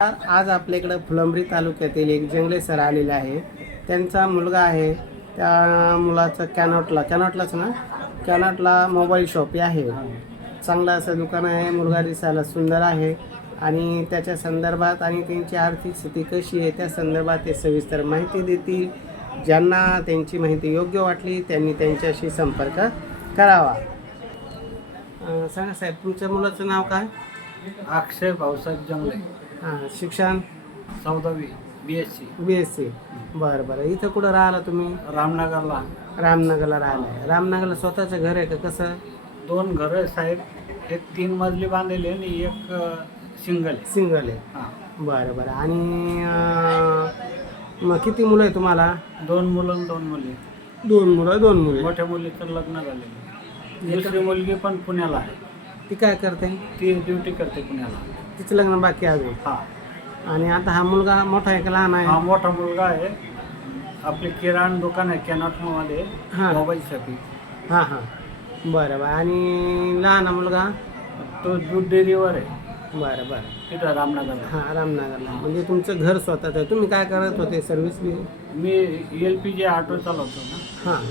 आज आपल्याकडं फुलंब्री तालुक्यातील एक जंगले सर आलेले आहे. त्यांचा मुलगा आहे. त्या मुलाचं कॅनॉटला कॅनॉटलाच ना? कॅनॉटला मोबाईल शॉपी आहे. चांगलं असं दुकान आहे. मुलगा दिसायला सुंदर आहे. आणि त्याच्या संदर्भात आणि त्यांची आर्थिक स्थिती कशी आहे त्या संदर्भात ते सविस्तर माहिती देतील. ज्यांना त्यांची माहिती योग्य वाटली त्यांनी त्यांच्याशी संपर्क करावा. सांगा साहेब तुमच्या मुलाचं नाव काय? अक्षय भाऊसाहेब जंगले. हां शिक्षण? चौदावी B S C B S C बरं बरं. इथं कुठं राहिला तुम्ही? रामनगरला. रामनगरला राहिलाय. रामनगरला स्वतःचं घर आहे का? कसं? दोन घरं आहे साहेब. एक तीन मजली बांधलेली आहे आणि एक अ, सिंगल आहे. सिंगल आहे. हां. बरं बरं. आणि अं, मग किती मुलं आहे तुम्हाला? दोन मुलं आणि दोन मुली. दोन मुलं दोन मुली. मोठ्या मुलीचं लग्न झालेलं आहे. दुसरी मुलगी पण पुण्याला आहे. ती काय करते? ती ड्युटी करते पुण्याला. तिचं लग्न बाकी आहे अजून. हा. आणि आता हा मुलगा मोठा आहे का लहान हा आहे मोठा मुलगा आहे. आपले किराणा दुकान आहे कॅनॉटमध्ये हां. मोबाईल शॉपिंग हां हां. बरं बरं. आणि लहान मुलगा? तो दूध डेअरीवर आहे. बरं बरं. तिथं रामनगरला. हां रामनगरला. म्हणजे तुमचं घर स्वतःचं आहे. तुम्ही काय करत होते सर्व्हिस बी मी एल पी जी ऑटो चालवतो ना. हां.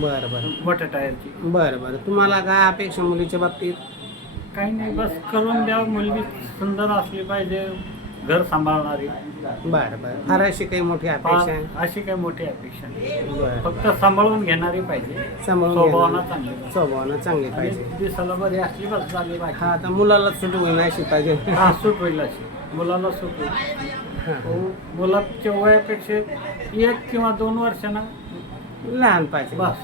बरं बरं. मोठ्या टायरची. बरं बरं. तुम्हाला काय अपेक्षा मुलीच्या बाबतीत? काही नाही बस करून द्या मुलगी सुंदर असली पाहिजे घर सांभाळणारी. बरं बरं. फार अशी काही मोठी अपेक्षा आहे? फार अशी काही मोठी अपेक्षा नाही. बरं फक्त सांभाळून घेणारी पाहिजे. सांभाळून स्वभावानं. चांगली पाहिजे. स्वभावानं चांगली पाहिजे. आणि दिसायला बरी असली बस झाली पाहिजे हा आता मुलाला सुट होईल अशी पाहिजे. हा सूट होईल अशी. मुलाला सूट होईल. हा. मुलाच्या वयापेक्षा एक किंवा दोन वर्षानं लहान पाहिजे. बस.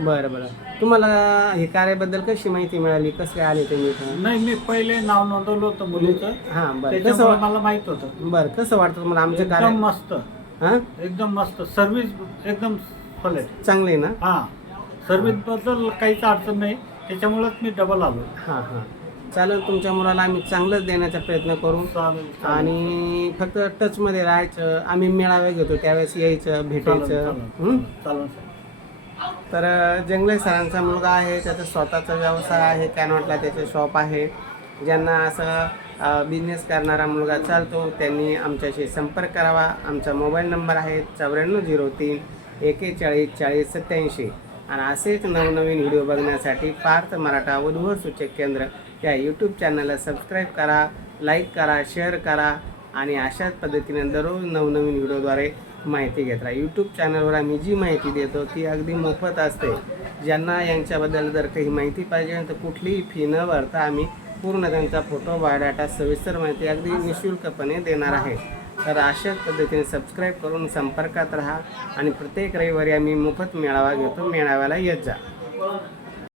बरं बरं. तुम्हाला हे कार्याबद्दल कशी माहिती मिळाली? कसं काय आले तुम्ही इथं नाही मी पहिले नाव नोंदवलं होतं मुलीचं. हां बरं. कसं त्याच्यामुळे वा- मला माहीत होतं. बरं कसं वाटतं तुम्हाला आमचं एकदम कार्य मस्त. हां? एकदम मस्त. सर्व्हिस एकदम फुल चांगलं आहे ना? हा. सर्व्हिसबद्दल काहीच अडचण नाही. त्याच्यामुळेच मी डबल आलो. हां हां. चालेल तुमच्या मुलाला आम्ही चांगलंच देण्याचा प्रयत्न करू. चालेल चालेल. आणि फक्त टचमध्ये राहायचं. आम्ही मेळावे घेतो त्यावेळेस यायचं चालेल, भेटायचं. चालेल. हं? चालेल. तर जंगले सरांचा मुलगा आहे त्याचा स्वतःचा व्यवसाय आहे कॅनॉटला त्याचे शॉप आहे. ज्यांना असं बिझनेस करणारा मुलगा चालतो त्यांनी आमच्याशी संपर्क करावा. आमचा मोबाईल नंबर आहे चौऱ्याण्णव झिरो तीन एकेचाळीस चाळीस सत्याऐंशी. आणि असेच नवनवीन व्हिडिओ बघण्यासाठी पार्थ मराठा वधूवर सूचक केंद्र या यूट्यूब चॅनलला सबस्क्राईब करा लाईक करा शेअर करा. आणि अशाच पद्धतीने दररोज नवनवीन व्हिडिओद्वारे माहिती घेत राहा. यूट्यूब चॅनलवर आम्ही जी माहिती देतो ती अगदी मोफत असते. ज्यांना यांच्याबद्दल जर काही माहिती पाहिजे तर कुठलीही फी न भरता आम्ही पूर्ण त्यांचा फोटो बायोडाटा सविस्तर माहिती अगदी निशुल्कपणे देणार आहे. तर अशाच पद्धतीने सबस्क्राईब करून संपर्कात राहा आणि प्रत्येक रविवारी आम्ही मोफत मेळावा घेतो. मेळाव्याला येत जा.